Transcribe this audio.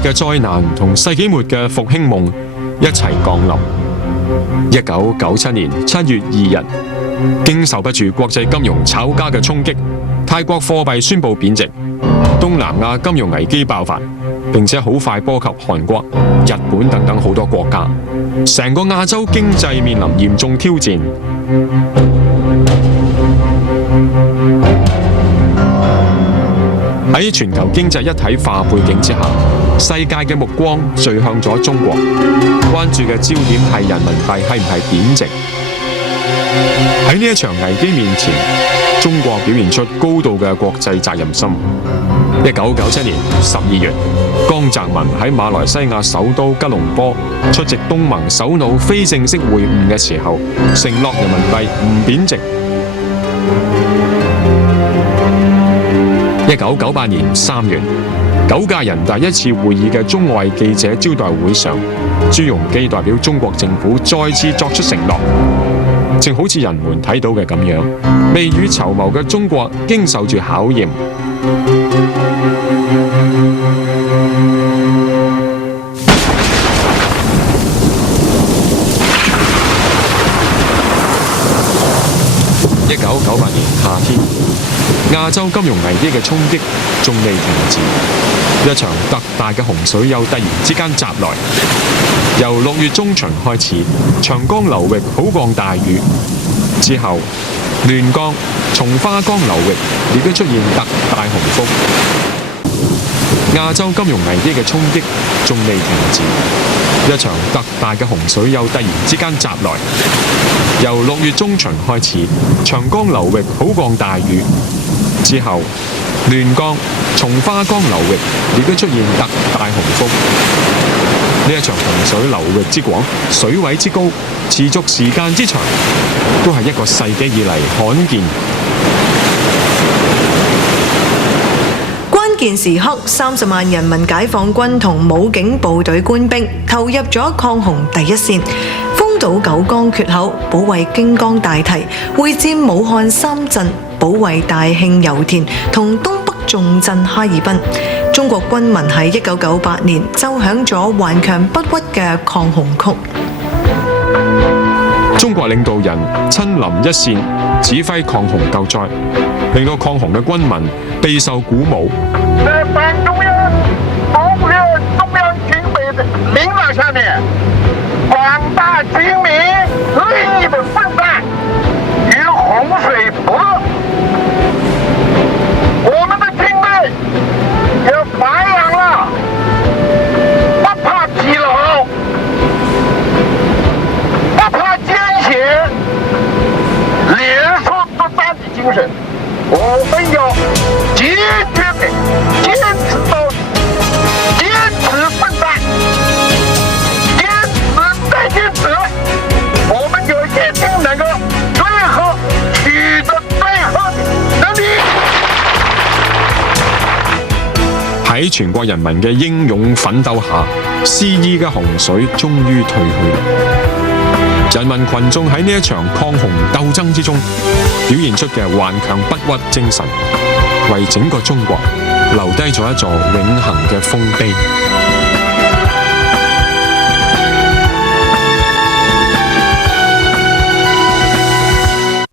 末嘅災難同世紀末嘅復興夢一齊降臨。1997年7月2日，經受不住國際金融炒家嘅衝擊，泰國貨幣宣布貶值，東南亞金融危機爆發，並且好快波及韓國、日本等等好多國家，成個亞洲經濟面臨嚴重挑戰。喺全球經濟一體化背景之下，世界嘅目光聚向咗中國，關注嘅焦點係人民幣係唔係貶值。喺呢一場危機面前，中國表現出高度嘅國際責任心。1997年12月，江澤民喺馬來西亞首都吉隆坡出席東盟首腦非正式會晤嘅時候，承諾人民幣唔貶值。1998年3月，9屆人大一次會議嘅中外記者招待會上，朱鎔基代表中國政府再次作出承諾，正好似人們睇到嘅咁樣，未雨綢繆嘅中國經受住考驗。1998年夏天，亞洲金融危機嘅衝擊仲未停止，一場特大嘅洪水又突然之間襲來。由6月中旬開始，長江流域好降大雨，之後亂江、松花江流域亦都出現特大洪峰。亞洲金融危機嘅衝擊仲未停止，一場特大嘅洪水又突然之間襲來。由6月中旬開始，長江流域好降大雨，之後亂江、松花江流域亦都出現特大洪峰。呢一場洪水流域之廣、水位之高、持續時間之長，都係一個世紀以嚟罕見。關鍵時刻，30萬人民解放軍同武警部隊官兵投入咗抗洪第一線，封堵九江缺口，保衛京江大堤，會戰武漢3鎮，保衛大慶油田同東北重鎮哈爾濱。中國軍民喺1998年奏響咗頑強不屈嘅抗洪曲。中國領導人親臨一線指揮抗洪救災，令到抗洪嘅軍民備受鼓舞。在黨中央、國務院、中央軍委的領導下面，廣大軍民銳意的奮戰，與洪水搏鬥。我們的軍隊也發揚了不怕疲勞、不怕艱險、連受作戰的精神。我們要堅決的堅持到底，堅持奮戰，堅持再堅持，我們就一定能夠最後取得最後的勝利。喺全國人民嘅英勇奮鬥下，肆意嘅洪水終於退去。人民群眾喺呢一場抗洪鬥爭之中，表現出嘅頑強不屈精神，為整個中國留低咗一座永恆嘅豐碑。